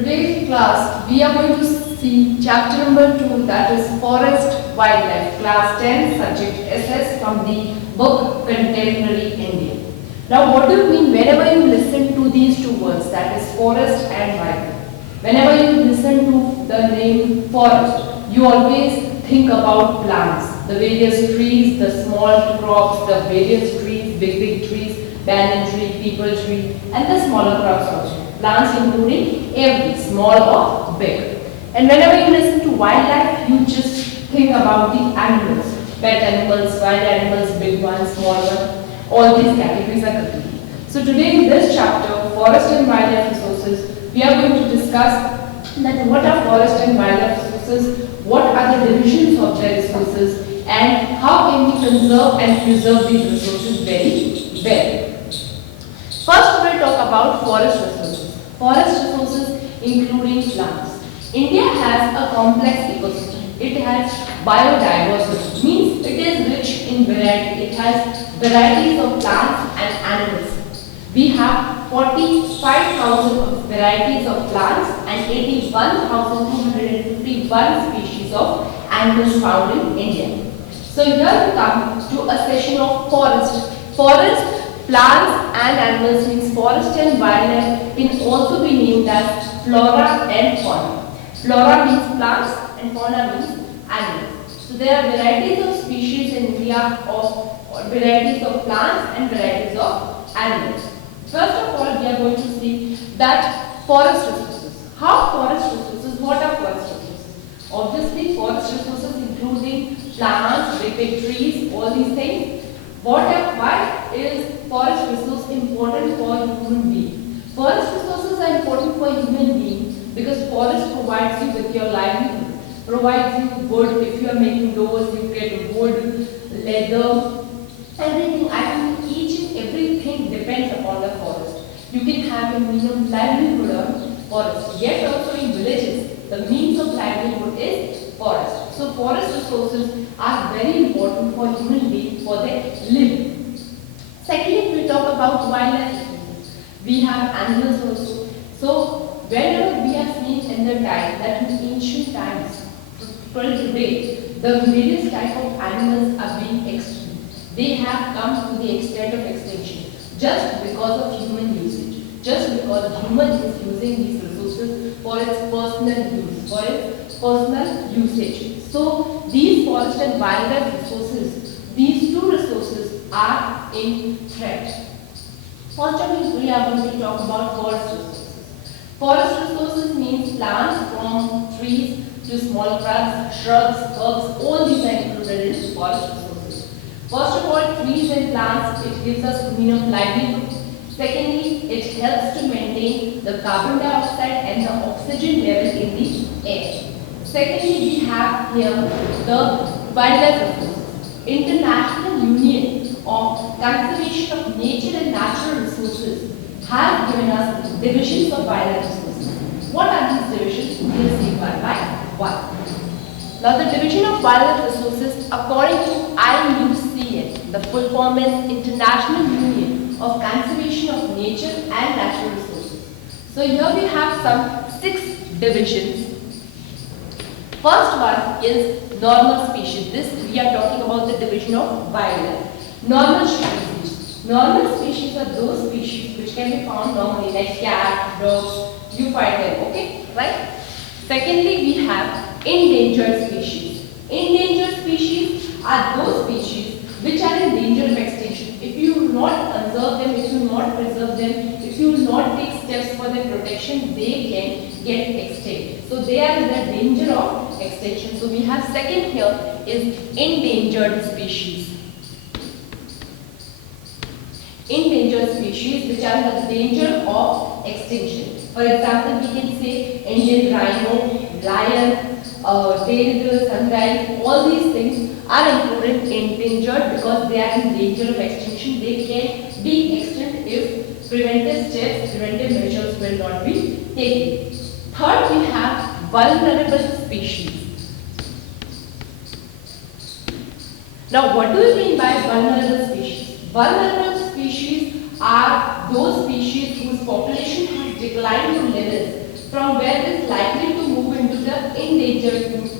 Today's class we are going to see chapter number 2, that is Forest Wildlife, class 10, subject SS, from the book Contemporary India. Now what do you mean whenever you listen to these two words, that is forest and wildlife? Whenever you listen to the name forest, you always think about plants, the various trees, the small crops, the various trees, big trees, banyan tree, peepal tree, and the smaller crops also. Plants including every, small or big. And whenever you listen to wildlife, you just think about the animals, pet animals, wild animals, big ones, small ones. All these categories are complete. So today in this chapter, forest and wildlife resources, we are going to discuss that what are forest and wildlife resources, what are the divisions of their resources, and how can we conserve and preserve these resources very well. First, we will talk about forest resources. Forest resources including plants. India has a complex ecosystem. It has biodiversity, means it is rich in variety. It has varieties of plants and animals. We have 45,000 varieties of plants and 81,251 species of animals found in India. So here we come to a session of forest. Forest, plants and animals means forest and wildlife can also be named as flora and fauna. Flora means plants and fauna means animals. So there are varieties of species in India of varieties of plants and varieties of animals. First of all, we are going to see that forest resources. How forest resources? What are forest resources? Obviously, forest resources including plants, big trees, all these things. Why is forest resource important for human being? Forest resources are important for human beings because forest provides you with your livelihood, provides you wood. If you are making doors, you get wood, leather, everything. I mean, each and everything depends upon the forest. You can have a means of livelihood on forest. Yet also in villages, the means of livelihood is forest. So forest resources are very important for human beings for their living. Secondly, we talk about wildlife resources. We have animals also. So whenever we have seen in the time that in ancient times, till today, the various type of animals are being extinct. They have come to the extent of extinction just because of human usage. Just because human is using these resources for its personal use, for its personal usage. So these forest and wildlife resources, these two resources are in threat. First of all, we are going to talk about forest resources. Forest resources means plants from trees to small shrubs, herbs, all these are included in forest resources. First of all, trees and plants, it gives us means of livelihood. Secondly, it helps to maintain the carbon dioxide and the oxygen level in the air. Secondly, we have here the wildlife resources. International Union of Conservation of Nature and Natural Resources has given us divisions of wildlife resources. What are these divisions? We will see one by one. Now the division of wildlife resources according to IUCN, the full form is International Union of Conservation of Nature and Natural Resources. So here we have some 6 divisions. First one is normal species. This we are talking about the division of wildlife. Normal species. Normal species are those species which can be found normally, like cat, dogs. You find them, okay, right? Secondly, we have endangered species. Endangered species are those species which are in danger of extinction. If you will not conserve them, if you will not preserve them, if you will not take steps for their protection, they can get extinct. So they are in the danger of extinction. So we have second here is endangered species. Endangered species which are in the danger of extinction. For example, we can say Indian rhino, lion, tailed sunrise, all these things are included in endangered because they are in danger of extinction. They can be extinct if preventive steps, preventive measures will not be taken. Third, we have vulnerable species. Now, what do we mean by vulnerable species? Vulnerable species are those species whose population has declined to levels from where it is likely to move into the endangered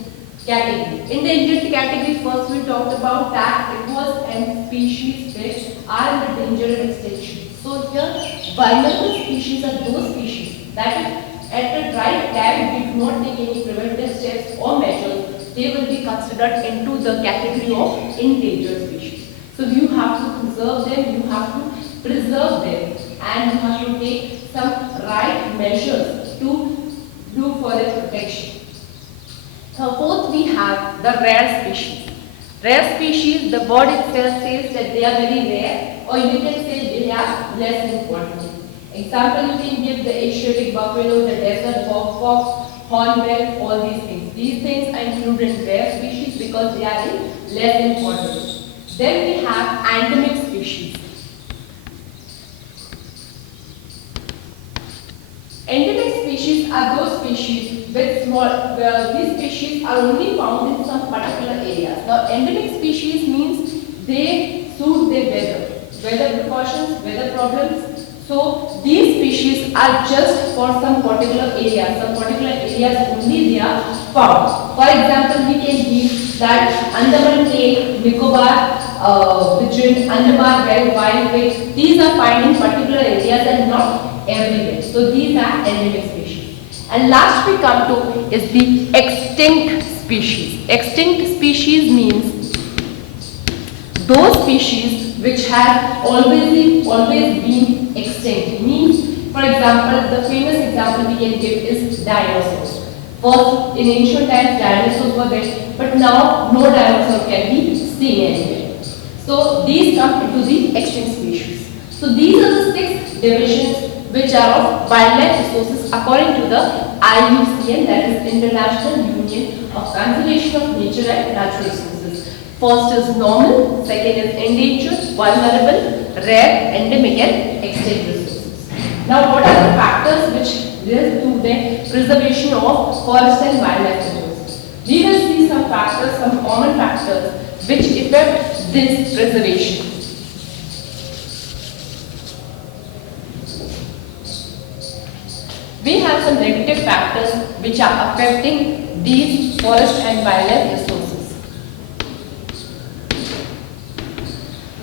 category. Endangered category, first we talked about that it was an species which are in the danger of extinction. So here vulnerable species are those species that at the right time we do not take any preventive steps or measures, they will be considered into the category of endangered species. So you have to conserve them, you have to preserve them, and you have to take some right measures to do for their protection. So fourth we have the rare species. Rare species, the word itself says that they are very rare, or you can say they are less important. Example, you can give the Asiatic buffalo, the desert fox, hornbill, all these things. These things are included in rare species because they are in less important. Then we have endemic species. Endemic species are those species with small, these species are only found in some particular areas. Now, endemic species means they suit their weather precautions, weather problems. So, these species are just for some particular areas only they are found. For example, we can give that Andaman Lake, Nicobar, Andaman Red, Wild Wave, these are found in particular areas and not everywhere. So, these are endemic species. And last we come to is the extinct species. Extinct species means those species which have always been extinct. Means, for example, the famous example we can give is dinosaurs. First, in ancient times, dinosaurs were there, but now no dinosaur can be seen anywhere. So these come into the extinct species. So these are the 6 divisions which are of wildlife resources according to the IUCN, that is International Union of Conservation of Nature and Natural Resources. First is normal, second is endangered, vulnerable, rare, endemic and extinct resources. Now what are the factors which lead to the preservation of forest and wildlife resources? We will see some factors, some common factors which affect this preservation. We have some negative factors which are affecting these forest and wildlife resources.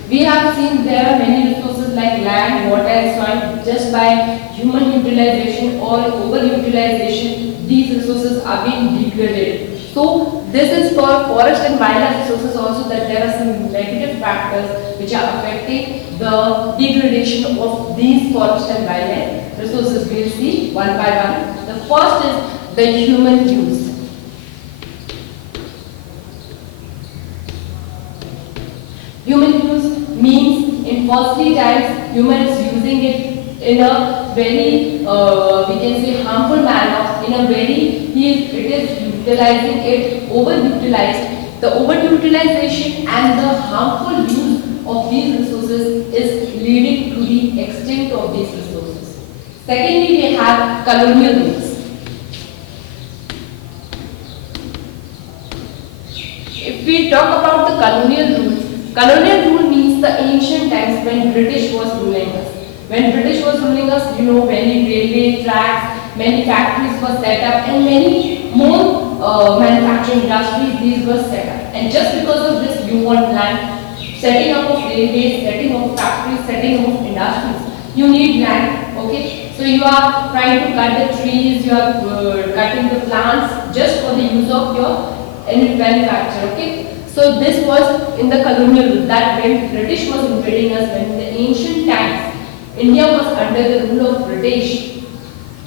We have seen there are many resources like land, water and soil. Just by human utilization or overutilization, these resources are being degraded. So this is for forest and wildlife resources also, that there are some negative factors which are affecting the degradation of these forest and wildlife resources. We will see one by one. The first is the human use. Human use means in firstly times humans using it in a very we can say harmful manner, in a very it is utilizing it, overutilized. The overutilization and the harmful use of these resources is leading to the extinct of these resources. Secondly, we have colonial rules. If we talk about the colonial rule means the ancient times when British was ruling us. When British was ruling us, many railway tracks, many factories were set up, and many more manufacturing industries, these were set up. And just because of this, you want land, setting up of railways, setting up of factories, setting up of industries, you need land, okay? So you are trying to cut the trees, you are cutting the plants just for the use of your manufacture, okay? So this was in the colonial rule, that when British was invading us, when in the ancient times, India was under the rule of British.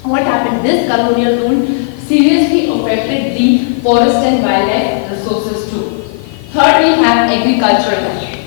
What happened? This colonial rule seriously affected the forest and wildlife resources too. Third, we have agricultural land.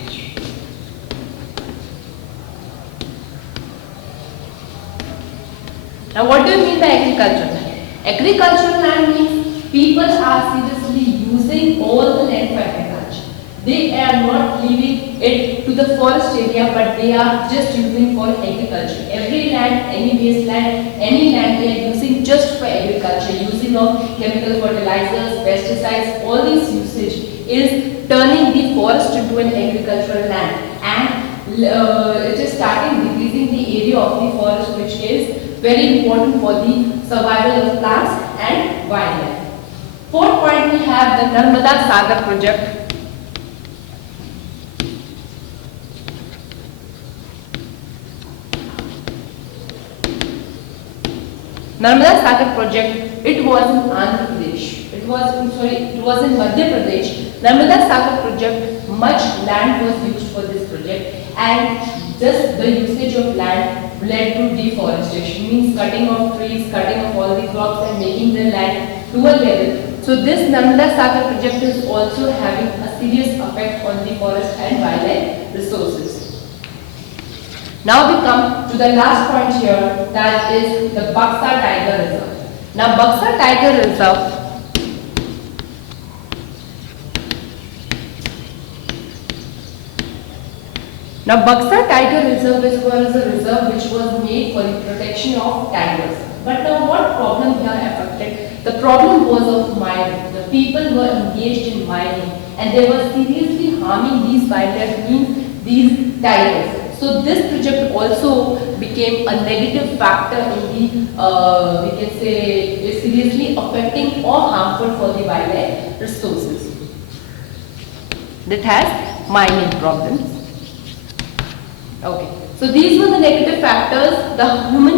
Now, what do you mean by agricultural land? Agricultural land means people are seriously using all the land for agriculture. They are not leaving it to the forest area, but they are just using for agriculture. Every land, any wasteland, any land they are using just for agriculture. Using of chemical fertilizers, pesticides, all this usage is turning the forest into an agricultural land, and it is starting decreasing the area of the forest, which is very important for the survival of plants and wildlife. Fourth point, we have the Narmada Sagar project. Narmada Sagar project, it was in Andhra Pradesh. It was in Madhya Pradesh. Narmada Sagar project, much land was used for this project, and just the usage of land led to deforestation, means cutting of trees, cutting of all the crops and making the land to a level. So this Narmada Sagar project is also having a serious effect on the forest and wildlife resources. Now we come to the last point here, that is the Buxa Tiger Reserve. Now Buxa Tiger Reserve, was a reserve which was made for the protection of tigers. But now what problem here affected? The problem was of mining. The people were engaged in mining and they were seriously harming these wildlife, means these tigers. So this project also became a negative factor in the, we can say, seriously affecting or harmful for the wildlife resources. That has mining problems. Okay, so these were the negative factors. The human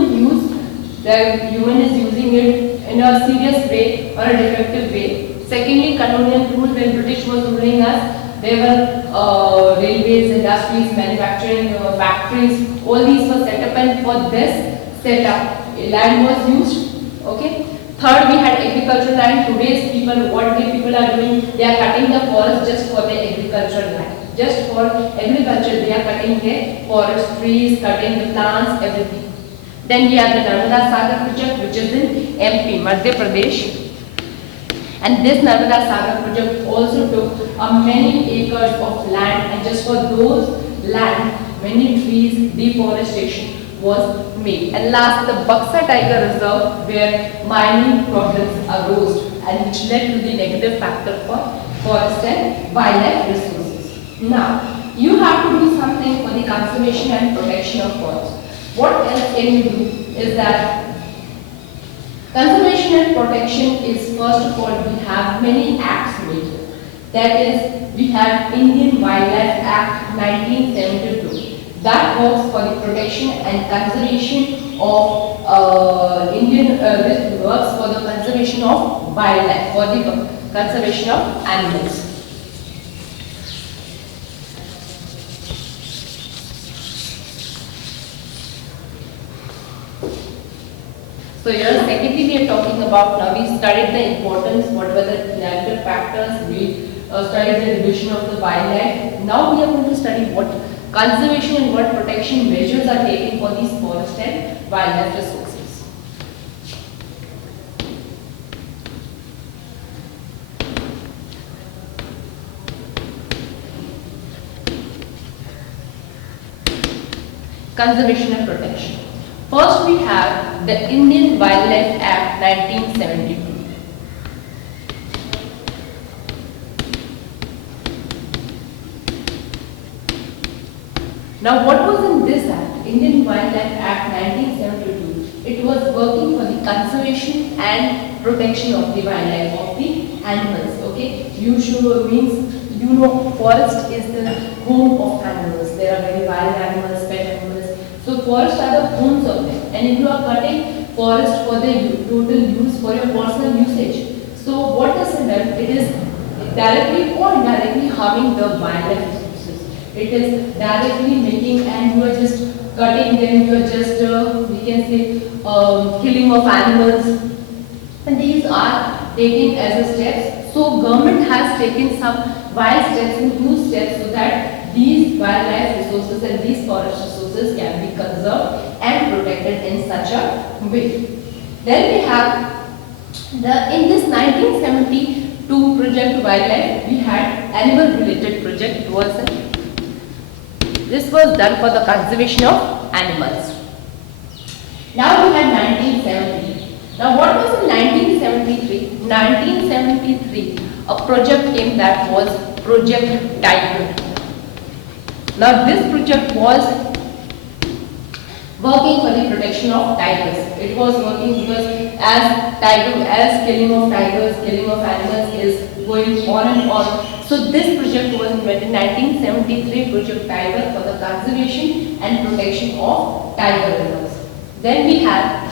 is using it in a serious way or a defective way. Secondly, colonial rule, when British was ruling us, there were railways, industries, manufacturing factories, all these were set up, and for this setup, land was used. Okay. Third, we had agricultural land. Today's people, what the people are doing, they are cutting the forest just for the agricultural land. Just for agriculture, they are cutting the forest, trees, cutting the plants, everything. Then we have the Narmada Sagar project, which is in MP, Madhya Pradesh. And this Narmada Sagar project also took many acres of land, and just for those land, many trees, deforestation was made. And last, the Buxa Tiger Reserve, where mining problems arose and which led to the negative factor for forest and wildlife resources. Now, you have to do something for the conservation and protection of forests. What else can you do is that conservation and protection is, first of all, we have many acts made. That is, we have Indian Wildlife Act 1972. That works for the protection and conservation of this works for the conservation of wildlife, for the conservation of animals. So here, secondly, we are talking about, now we studied the importance, what were the negative factors, we studied the division of the wildlife. Now we are going to study what conservation and what protection measures are taken for these forest and wildlife resources. Conservation and protection. First, we have the Indian Wildlife Act 1972. Now, what was in this Act, Indian Wildlife Act 1972? It was working for the conservation and protection of the wildlife, of the animals. Okay, forest is the home of animals. There are very wild animals, pet animals. So forests are the homes of them. And if you are cutting forest for the total use for your personal usage, so what is it done? It is directly or indirectly harming the wildlife resources. It is directly making, and you are just cutting them, you are just, we can say, killing of animals. And these are taken as a steps. So government has taken some wild steps and new steps so that these wildlife resources and these forest resources can be conserved and protected in such a way. Then we have in this 1972 project wildlife, we had animal related project. This was done for the conservation of animals. Now we had 1970. Now what was in 1973? 1973, a project came that was Project Tiger. Now this project was working for the protection of tigers. It was working because as killing of tigers, killing of animals is going on and on. So this project was invented in 1973, Project Tiger, for the conservation and protection of tiger reserves. Then we have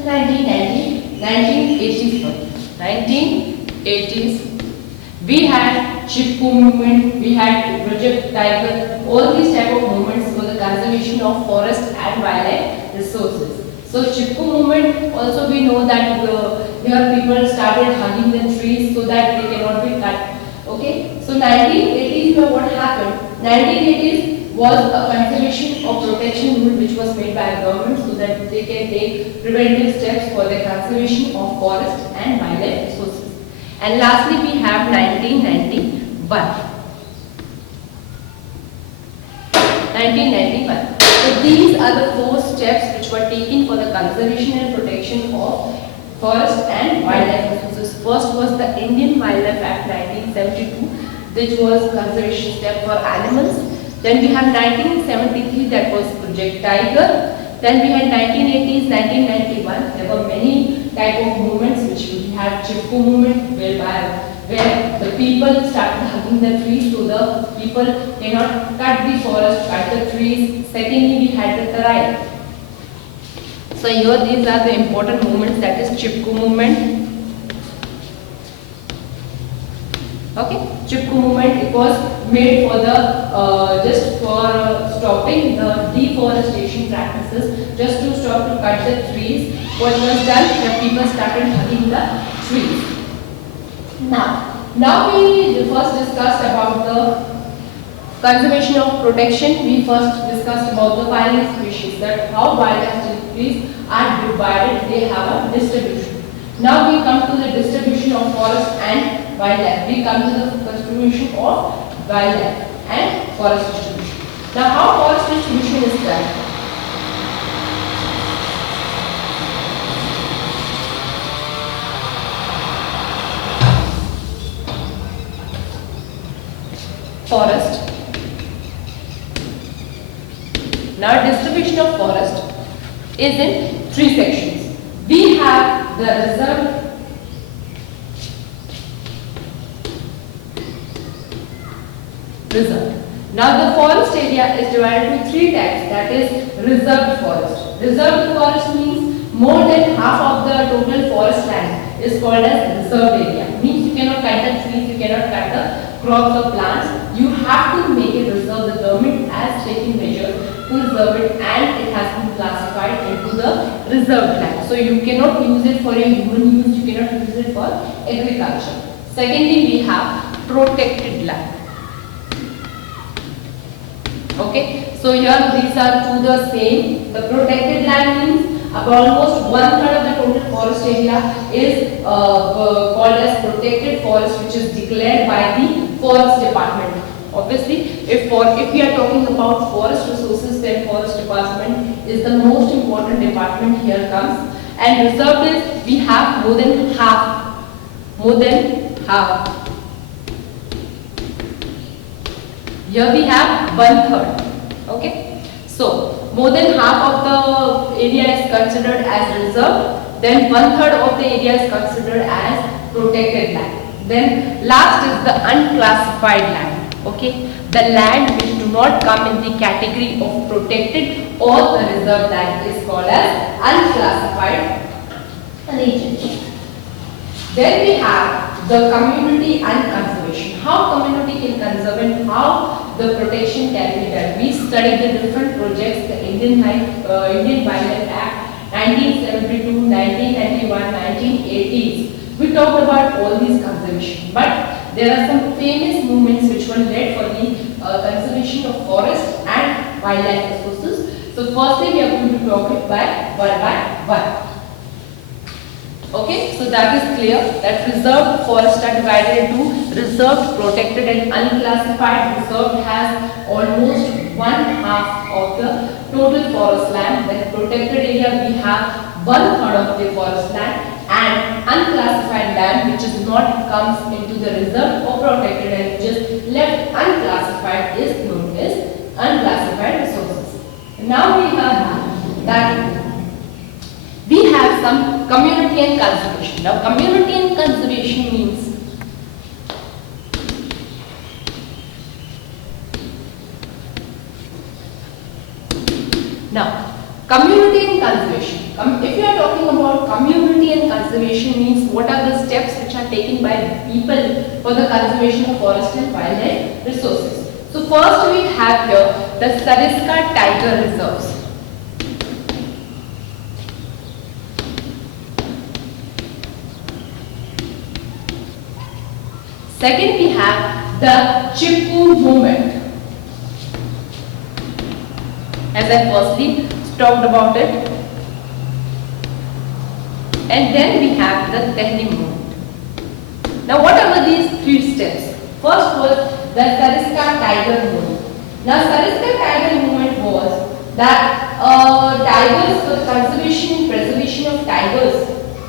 1980s. We had Chipko movement, we had Project Tiger. All these type of movements for the conservation of forest and wildlife resources. So Chipko movement, also we know that here people started hugging the trees so that they cannot be cut. Okay, so 1980s what happened? 1980s was a conservation or protection rule which was made by the government so that they can take preventive steps for the conservation of forest and wildlife resources. And lastly we have 1991. So these are the 4 steps which were taken for the conservation and protection of forest and wildlife resources. First was the Indian Wildlife Act 1972, which was conservation step for animals. Then we have 1973, that was Project Tiger. Then we had 1980s, 1991. There were many type of movements which we had Chipko movement where the people started hugging the trees so the people cannot cut the forest, cut the trees. Secondly, we had the Tarai. So here these are the important movements, that is Chipko movement. Okay, Chipko movement, it was made for the just for stopping the deforestation practices, just to stop to cut the trees. What was done? The people started hugging the trees. Now we first discussed about the conservation of protection. We first discussed about the wildlife species, that how wildlife species are divided, they have a distribution. Now we come to the distribution of forest and wildlife. We come to the distribution of wildlife and forest distribution. Now how forest distribution is done? Forest. Now distribution of forest is in 3 sections. We have the reserve, Now the forest area is divided into 3 types, that is reserved forest. Reserved forest means more than half of the total forest land is called as reserved area. Means you cannot cut the trees, you cannot cut the crops or plants. You have to make it reserved. The government has taken measures to reserve it and it has been classified into the reserved land. So you cannot use it for your human use, you cannot use it for agriculture. Secondly, we have protected land. Okay, so here these are 2 the same. The protected land means about almost 1/3 of the total forest area is called as protected forest, which is declared by the forest department. Obviously, if we are talking about forest resources, then forest department is the most important department here comes. And reserved is we have more than half. Here we have 1/3. Okay, so more than half of the area is considered as reserved. Then 1/3 of the area is considered as protected land. Then last is the unclassified land. Okay, the land which do not come in the category of protected or the reserved land is called as unclassified region. Then we have the community and conservation. How community can conserve and how the protection can be done. We studied the different projects, the Indian Wildlife Act 1972, 1991, 1980s. We talked about all these conservation, but there are some famous movements which were led for the conservation of forest and wildlife resources. So firstly, we are going to talk it one by one. Okay, so that is clear that reserved forests are divided into reserved, protected and unclassified. Reserved has almost 1/2 of the total forest land. Then protected area we have 1/3 of the forest land, and unclassified land which is not comes into the reserved or protected and just left and conservation. Now, community and conservation means community and conservation. If you are talking about community and conservation means what are the steps which are taken by people for the conservation of forest and wildlife resources. So first we have here the Sariska Tiger Reserves. Second we have the Chipko movement. As I firstly talked about it. And then we have the Tehri movement. Now what are these three steps? First was the Sariska Tiger movement. Now Sariska Tiger movement was that tigers, for the conservation and preservation of tigers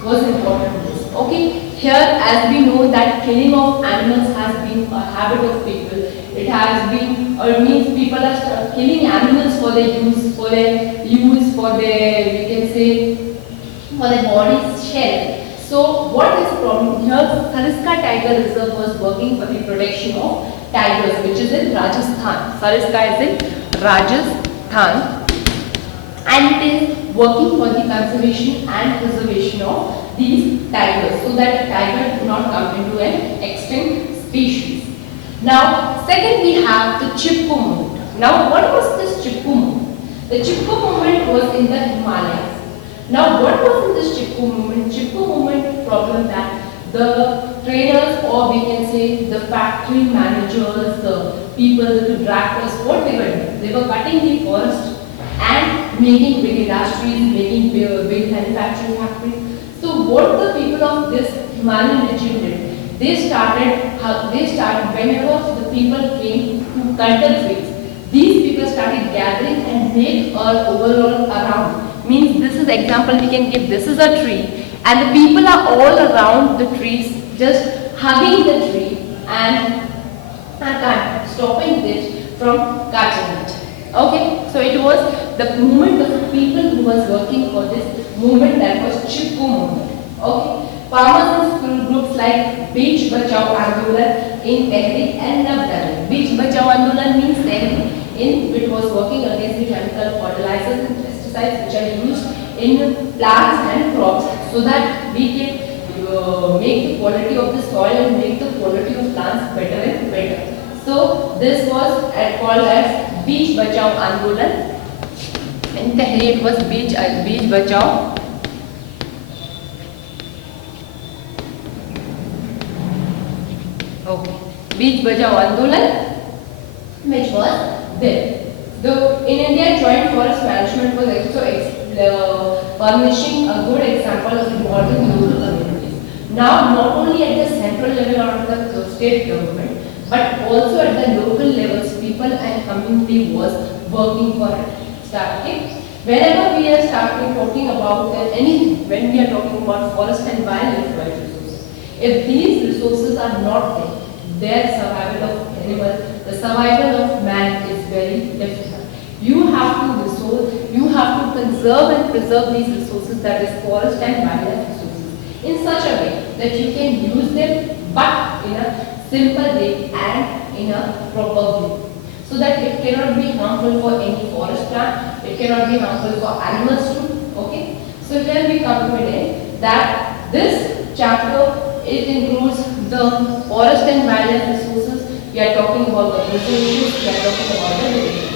was important. Okay, here as we know that killing of animals has been a habit of people. It has been, or it means people are killing animals for their use, for their we can say, for their body's shell. So what is the problem here? Sariska Tiger Reserve was working for the protection of tigers, which is in Rajasthan. Sariska is in Rajasthan, and it is working for the conservation and preservation of these tigers, so that tigers do not come into an extinct species. Now, second we have the Chipko movement. Now, what was this Chipko movement? The Chipko movement was in the Himalayas. Now, what was in this Chipko movement? Chipko movement problem that the traders, or we can say the factory managers, the people, the contractors, what they were doing? They were cutting the forest and making big industries, making big manufacturing factories. So, what the people of this Himalayan region did? They started whenever the people came to cut the trees, these people started gathering and make a overall around. Means this is example we can give. This is a tree, and the people are all around the trees, just hugging the tree and stopping it from cutting it. Okay, so it was the movement of the people who was working for this movement, that was Chipko movement. Okay. Farmers and school groups like Beach Bachao Andolan in Tehri and Navdani. Beach Bachao Andolan means Tehri, in it was working against the chemical fertilizers and pesticides which are used in plants and crops, so that we can make the quality of the soil and make the quality of plants better and better. So this was called as Beach Bachao Andolan. In Tehri it was Beach Bachao. Okay. Beach Bachao Andolan, which was there. In India, joint forest management was also furnishing a good example of involving local communities. Now, not only at the central level or at the state government, but also at the local levels, people and community was working for it. Okay. Whenever we are talking about anything, when we are talking about forest and wildlife resources, if these resources are not there, survival of animal, the survival of man is very difficult. You have to conserve and preserve these resources, that is forest and wildlife resources, in such a way that you can use them, but in a simple way and in a proper way, so that it cannot be harmful for any forest plant, it cannot be harmful for animals too. Okay, so here we come to an end that this chapter, it includes the forest and wildlife resources. We are talking about the resources, we are talking about the living.